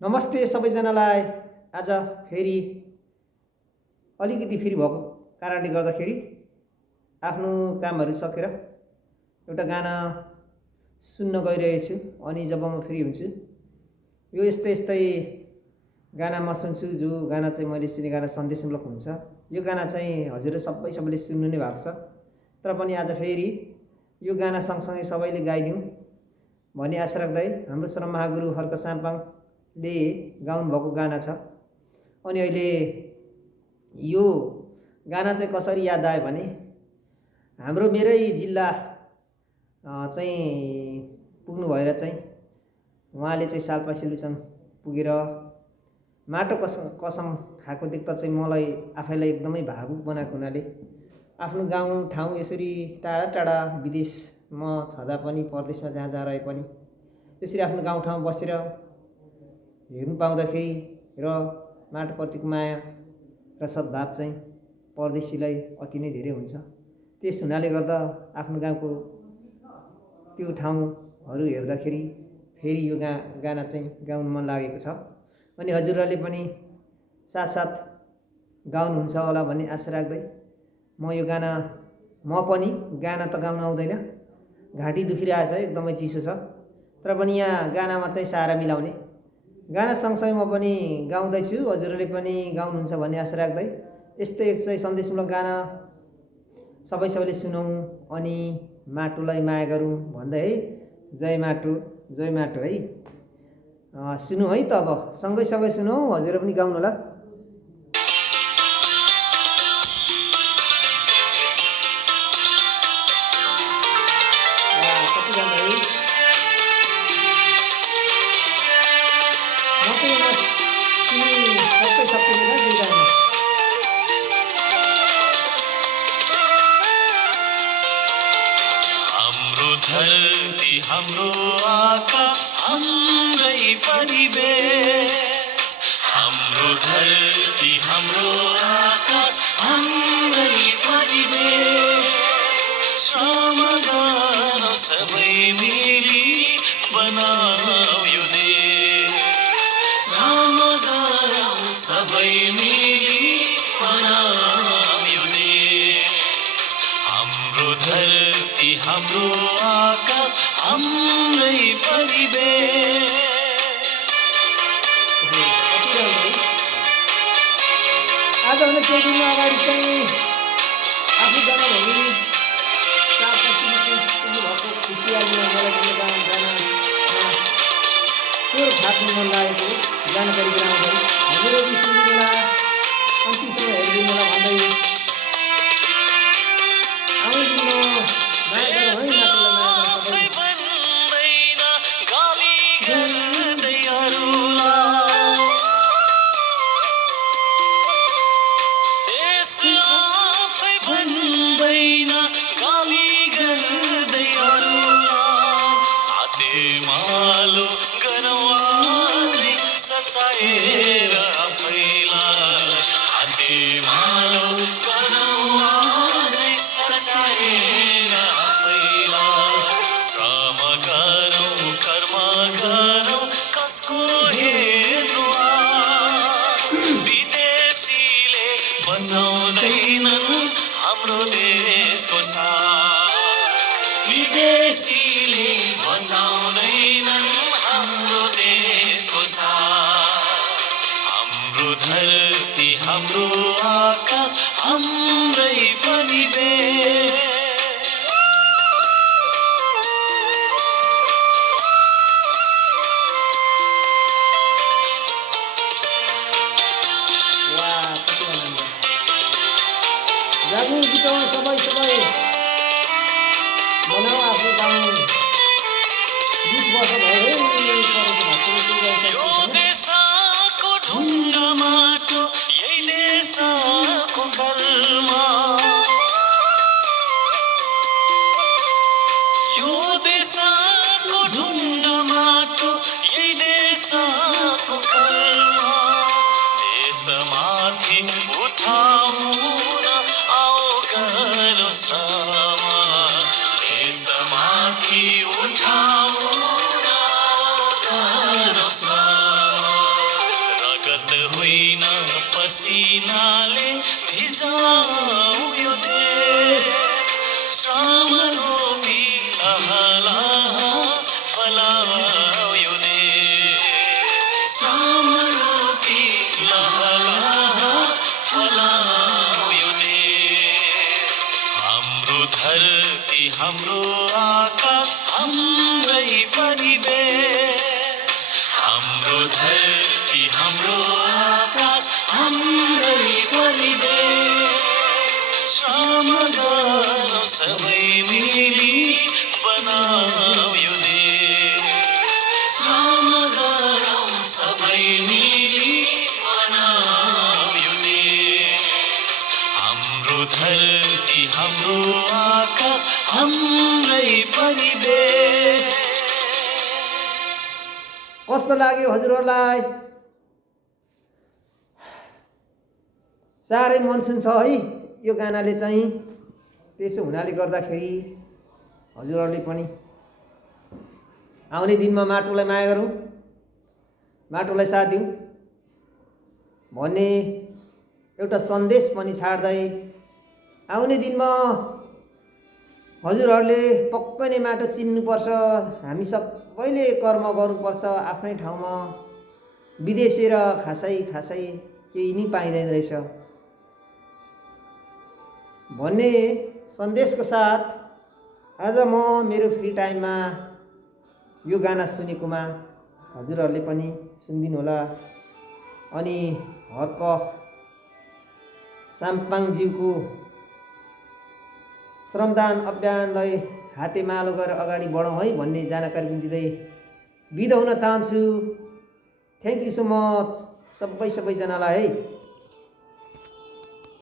नमस्ते सबैजनालाई। आज फेरि अलिकति फ्री भएको कारणले गर्दाखेरि आफ्नो कामहरू सकेर एउटा गाना सुन्न गइरहेछु। अनि जब म फ्री हुन्छु यो यस्तै गाना म सुन्छु, जो गाना चाहिँ मैले सुने गाना सन्देशमूलक हुन्छ। यो गाना चाहिँ हजुरले सबैले सुन्नु नै भएको छ, तर पनि आज फेरि यो गाना सँगसँगै सबैले गाइदिउँ भन्ने आशा राख्दै हाम्रो श्रम महागुरु हर्क साम्पाङले गाउनु भएको गाना छ। अनि अहिले यो गाना चाहिँ कसरी याद आयो भने मेरै जिल्ला चाहिँ पुग्नु भएर चाहिँ उहाँले चाहिँ सालपासिलुसन पुगेर माटो कसम खाएको देख्दा चाहिँ मलाई आफैलाई एकदमै भावुक बनाएको हुनाले आफ्नो गाउँ ठाउँ यसरी टाढा टाढा विदेशमा छँदा पनि, परदेशमा जहाँ रहे पनि यसरी आफ्नो गाउँठाउँ बसेर हेर्नु पाउँदाखेरि र माटोप्रतिको माया र सद्भाव चाहिँ परदेशीलाई अति नै धेरै हुन्छ। त्यस हुनाले गर्दा आफ्नो गाउँको त्यो ठाउँहरू हेर्दाखेरि फेरि यो गाना चाहिँ गाउनु मन लागेको छ। अनि हजुरहरूले पनि साथसाथ गाउनुहुन्छ होला भन्ने आशा राख्दै म यो गाना पनि गाना त गाउन आउँदैन, घाँटी दुखिरहेछ, एकदमै चिसो छ, तर पनि यहाँ गानामा चाहिँ सहारा मिलाउने गाना सँगसँगै म पनि गाउँदैछु, हजुरहरूले पनि गाउनुहुन्छ भन्ने आशा राख्दै यस्तै सन्देशमूलक गाना सबैले सुनौँ अनि माटोलाई माया गरौँ भन्दै है। जय माटो है। सुनौँ है त, अब सँगै सुनौँ, हजुर पनि गाउनु होला। धरती हाम्रो आकाश हाम्रै परिवेश, हाम्रो धरती हाम्रो आकाश हाम्रै परिवेश। श्रम गरौँ सबै मिली बनाऊ यो देश, श्रम गरौँ सबै मिली बनाऊ यो देश। हाम्रो धरती हाम्रो आकाश हाम्रै परिवेश। आजभन्दा केही दिन अगाडि चाहिँ आफू गाना भनी भएको खुसियालीमा मलाई त्यो गानामा स्वर छाप्नु मन लागेको जानकारी गराउँदै हजुरहरू सुन्ने बेला अन्तिमसम्म हेरिदिनु होला भन्दै सचाएर आफैलाई हाते मालो गरौँ अझै सचाएर आफैलाई। श्रम गरौँ कर्म गरौँ कसको हेर्नु आस, विदेशीले बचाउँदैनन् हाम्रो देशको साथ, विदेशीले बचाउँदैनन् हाम्रो देशको साथ। हाम्रो धरती हाम्रो आकाश हाम्रै परिवेश। जागु गीतमा सबै बनाऊ आफ्नो गाउँ। 20 वर्ष भयो यो देशको ढुङ्गा माटो यही देशको कर्म, यो देशको ढुङ्गा माटो यही देशको कर्म। देशमाथि उठाउन आऊ गर पसिनाले भिजाऊ यो देश श्रम रोपी लहलहा फलाऊ यो देश श्रम रोपी लहलहा फलाऊ यो देश हाम्रो धरती हाम्रो आकाश हाम्रै परिवेश हाम्रो धरती हाम्रो आकाश हाम्रै परिवेश श्रम गरौँ सबै मिली बनाऊ यो देश श्रम गरौँ सबै मिली बनाऊ यो देश हाम्रो धरती हाम्रो आकाश हाम्रै परिवेश कस्तो लाग्यो हजुरहरूलाई? साह्रै मनसुन छ है यो गानाले चाहिँ। त्यसो हुनाले गर्दाखेरि हजुरहरूले पनि आउने दिनमा माटोलाई माया गरौँ, माटोलाई साथ दिउँ भन्ने एउटा सन्देश पनि छाड्दै आउने दिनमा हजुरहरूले पक्कै नै माटो चिन्नुपर्छ। हामी सबैले कर्म गर्नुपर्छ आफ्नै ठाउँमा। विदेशेर खासै केही नि पाइँदैन रहेछ भन्ने सन्देशको साथ आज म मेरो फ्री टाइममा यो गाना सुनेकोमा हजुरहरूले पनि सुनिदिनु होला। अनि हर्क साम्पाङज्यूको श्रमदान अभियानलाई हातेमालो गरेर अगाडि बढौँ है भन्ने जानकारी पनि दिँदै बिदा हुन चाहन्छु। थ्याङ्क यू सो मच सबैजनालाई है।